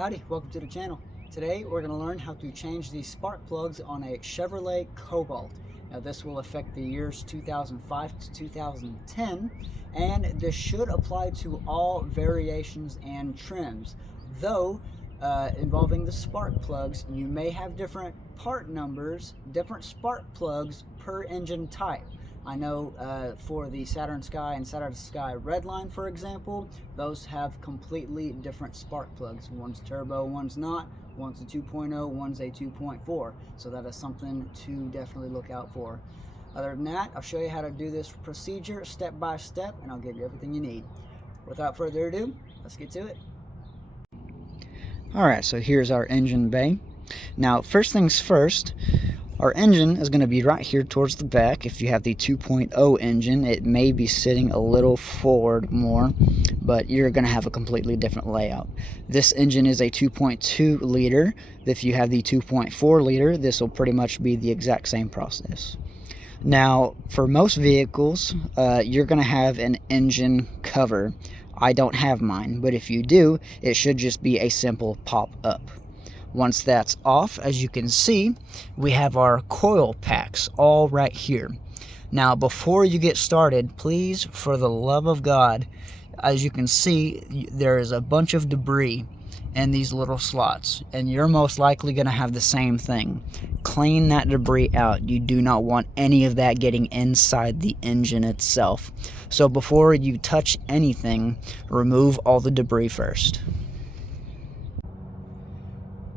Howdy, welcome to the channel. Today we're going to learn how to change the spark plugs on a Chevrolet Cobalt. Now this will affect the years 2005 to 2010, and this should apply to all variations and trims. Though involving the spark plugs, you may have different part numbers, different spark plugs per engine type. I know for the Saturn Sky and Saturn Sky Redline, for example, those have completely different spark plugs. One's turbo, one's not. One's a 2.0, one's a 2.4. So that is something to definitely look out for. Other than that, I'll show you how to do this procedure step by step, and I'll give you everything you need. Without further ado, let's get to it. Alright, so here's our engine bay. Now, first things first, our engine is going to be right here towards the back. If you have the 2.0 engine, it may be sitting a little forward more, but you're going to have a completely different layout. This engine is a 2.2 liter. If you have the 2.4 liter, this will pretty much be the exact same process. Now, for most vehicles, you're going to have an engine cover. I don't have mine, but if you do, it should just be a simple pop-up. Once that's off, as you can see, we have our coil packs all right here. Now, before you get started, please, for the love of God, as you can see, there is a bunch of debris in these little slots, and you're most likely going to have the same thing. Clean that debris out. You do not want any of that getting inside the engine itself. So before you touch anything, remove all the debris first.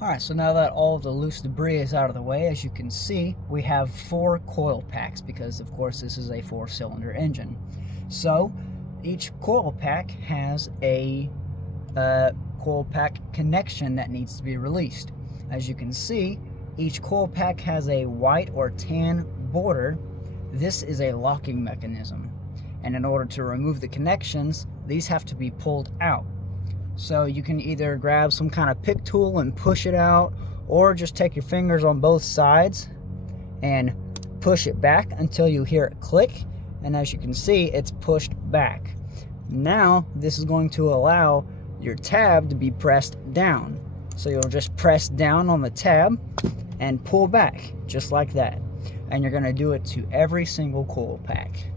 Alright, so now that all of the loose debris is out of the way, as you can see, we have 4 coil packs because, of course, this is a 4-cylinder engine. So, each coil pack has a coil pack connection that needs to be released. As you can see, each coil pack has a white or tan border. This is a locking mechanism. And in order to remove the connections, these have to be pulled out. So you can either grab some kind of pick tool and push it out, or just take your fingers on both sides and push it back until you hear it click. And as you can see, it's pushed back. Now this is going to allow your tab to be pressed down. So you'll just press down on the tab and pull back just like that. And you're going to do it to every single coil pack.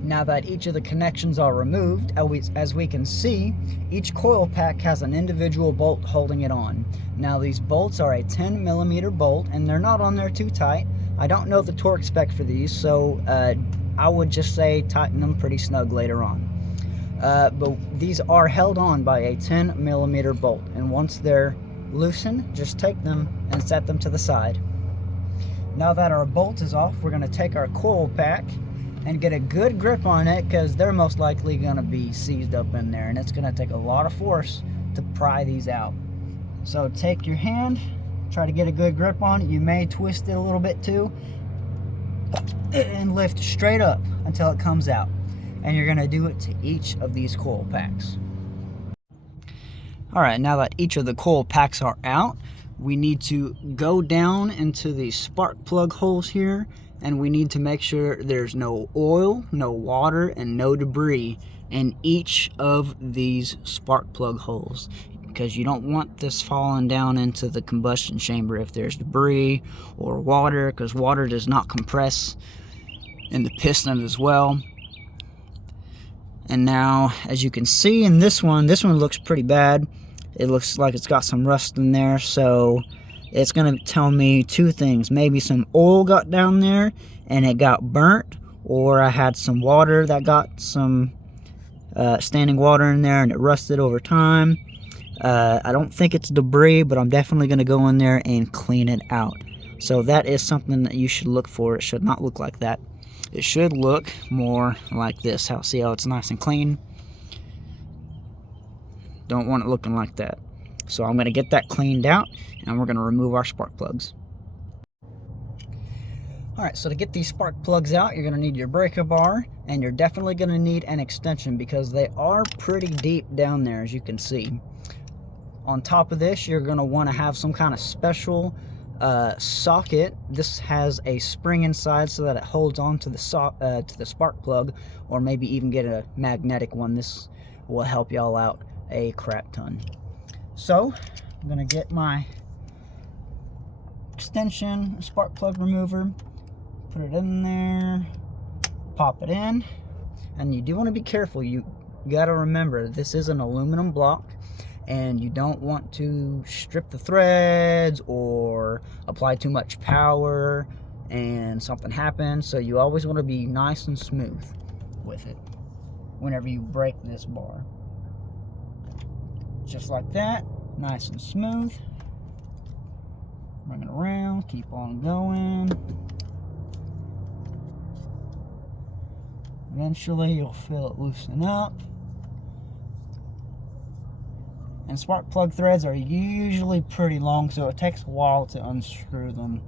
Now that each of the connections are removed, as we can see, each coil pack has an individual bolt holding it on. Now these bolts are a 10mm bolt, and they're not on there too tight. I don't know the torque spec for these, so I would just say tighten them pretty snug later on. But these are held on by a 10mm bolt, and once they're loosened, just take them and set them to the side. Now that our bolt is off, we're going to take our coil pack and get a good grip on it, because they're most likely going to be seized up in there, and it's going to take a lot of force to pry these out. So take your hand, try to get a good grip on it. You may twist it a little bit too, and lift straight up until it comes out. And you're going to do it to each of these coil packs. Alright, now that each of the coil packs are out, we need to go down into the spark plug holes here, and we need to make sure there's no oil, no water, and no debris in each of these spark plug holes, because you don't want this falling down into the combustion chamber if there's debris or water, because water does not compress in the piston as well. And now, as you can see in this one looks pretty bad. It looks like it's got some rust in there, so it's going to tell me two things. Maybe some oil got down there and it got burnt, or I had some water that got some standing water in there and it rusted over time. I don't think it's debris, but I'm definitely going to go in there and clean it out. So that is something that you should look for. It should not look like that. It should look more like this. See how it's nice and clean? Don't want it looking like that. So I'm going to get that cleaned out, and we're going to remove our spark plugs. Alright, so to get these spark plugs out, you're going to need your breaker bar, and you're definitely going to need an extension because they are pretty deep down there, as you can see. On top of this, you're going to want to have some kind of special socket. This has a spring inside so that it holds on to the spark plug, or maybe even get a magnetic one. This will help y'all out a crap ton. So I'm gonna get my extension spark plug remover, put it in there, pop it in, and you do want to be careful. You got to remember this is an aluminum block, and you don't want to strip the threads or apply too much power and something happens. So you always want to be nice and smooth with it whenever you break this bar. Just like that, nice and smooth. Bring it around, keep on going. Eventually you'll feel it loosen up. And spark plug threads are usually pretty long, so it takes a while to unscrew them.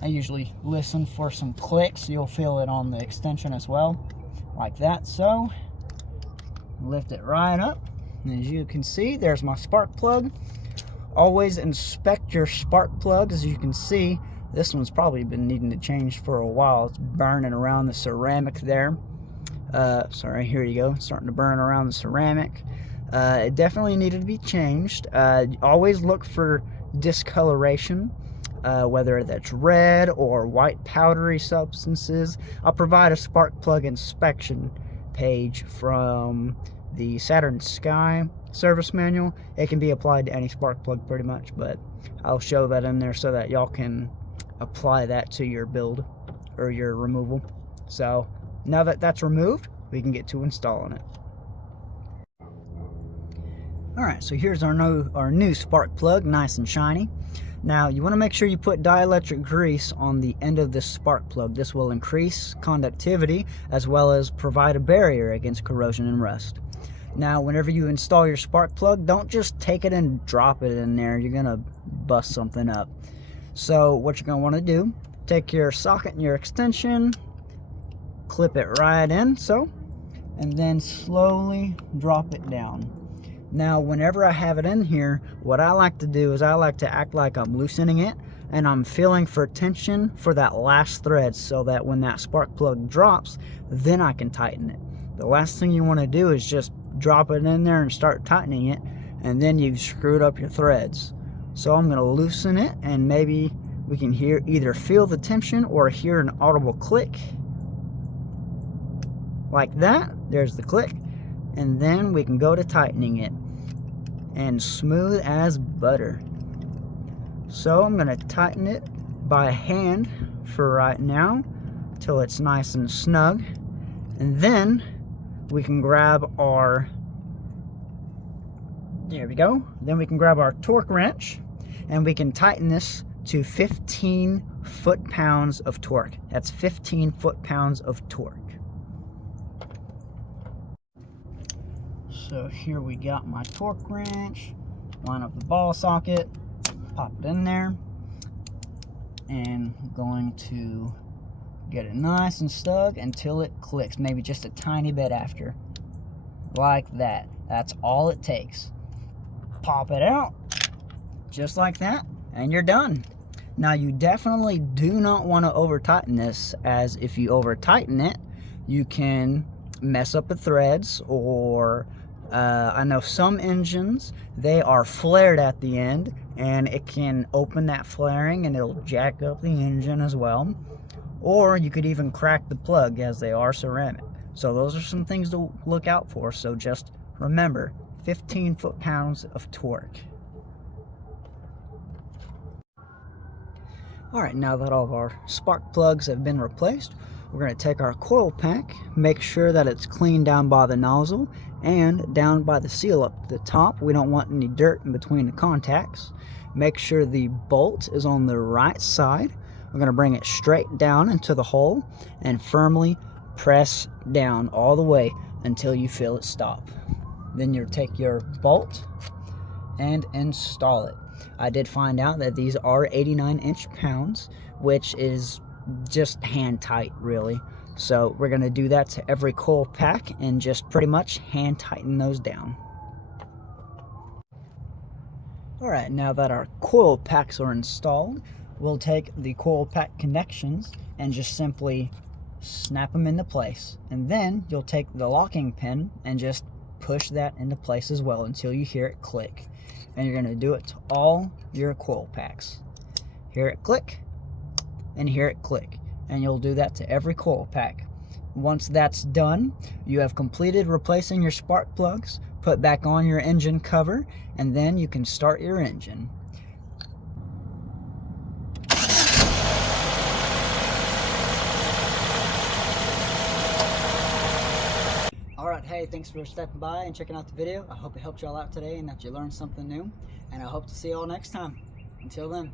I usually listen for some clicks. You'll feel it on the extension as well, like that. So lift it right up. And as you can see, there's my spark plug. Always inspect your spark plug. As you can see, this one's probably been needing to change for a while. It's burning around the ceramic there. Sorry, here you go. It's starting to burn around the ceramic. It definitely needed to be changed. Always look for discoloration, whether that's red or white powdery substances. I'll provide a spark plug inspection page from the Saturn Sky service manual. It can be applied to any spark plug pretty much, but I'll show that in there so that y'all can apply that to your build or your removal. So now that that's removed, we can get to installing it. Alright, so here's our new spark plug, nice and shiny. Now you want to make sure you put dielectric grease on the end of this spark plug. This will increase conductivity as well as provide a barrier against corrosion and rust. Now whenever you install your spark plug, don't just take it and drop it in there. You're going to bust something up. So what you're going to want to do, take your socket and your extension, clip it right in, so, and then slowly drop it down. Now whenever I have it in here, what I like to do is I like to act like I'm loosening it and I'm feeling for tension for that last thread, so that when that spark plug drops, then I can tighten it. The last thing you want to do is just drop it in there and start tightening it, and then you've screwed up your threads. So I'm going to loosen it, and maybe we can either feel the tension or hear an audible click. Like that. There's the click. And then we can go to tightening it. And smooth as butter. So I'm going to tighten it by hand for right now till it's nice and snug. And then we can grab our, there we go. Then we can grab our torque wrench and we can tighten this to 15 foot-pounds of torque. That's 15 foot-pounds of torque. So here we got my torque wrench. Line up the ball socket, pop it in there, and I'm going to get it nice and snug until it clicks, maybe just a tiny bit after. Like that. That's all it takes. Pop it out, just like that, and you're done. Now you definitely do not want to over tighten this, as if you over tighten it, you can mess up the threads, or I know some engines, they are flared at the end, and it can open that flaring and it'll jack up the engine as well. Or you could even crack the plug, as they are ceramic. So those are some things to look out for. So just remember, 15 foot-pounds of torque. Alright, now that all of our spark plugs have been replaced, we're going to take our coil pack, make sure that it's clean down by the nozzle and down by the seal up the top. We don't want any dirt in between the contacts. Make sure the bolt is on the right side. We're going to bring it straight down into the hole and firmly press down all the way until you feel it stop. Then you'll take your bolt and install it. I did find out that these are 89 inch-pounds, which is just hand tight, really. So we're going to do that to every coil pack and just pretty much hand tighten those down. Alright, now that our coil packs are installed, we'll take the coil pack connections and just simply snap them into place. And then you'll take the locking pin and just push that into place as well until you hear it click. And you're going to do it to all your coil packs. Hear it click and hear it click. And you'll do that to every coil pack. Once that's done, you have completed replacing your spark plugs, put back on your engine cover, and then you can start your engine. Alright, hey, thanks for stepping by and checking out the video. I hope it helped y'all out today and that you learned something new. And I hope to see y'all next time. Until then.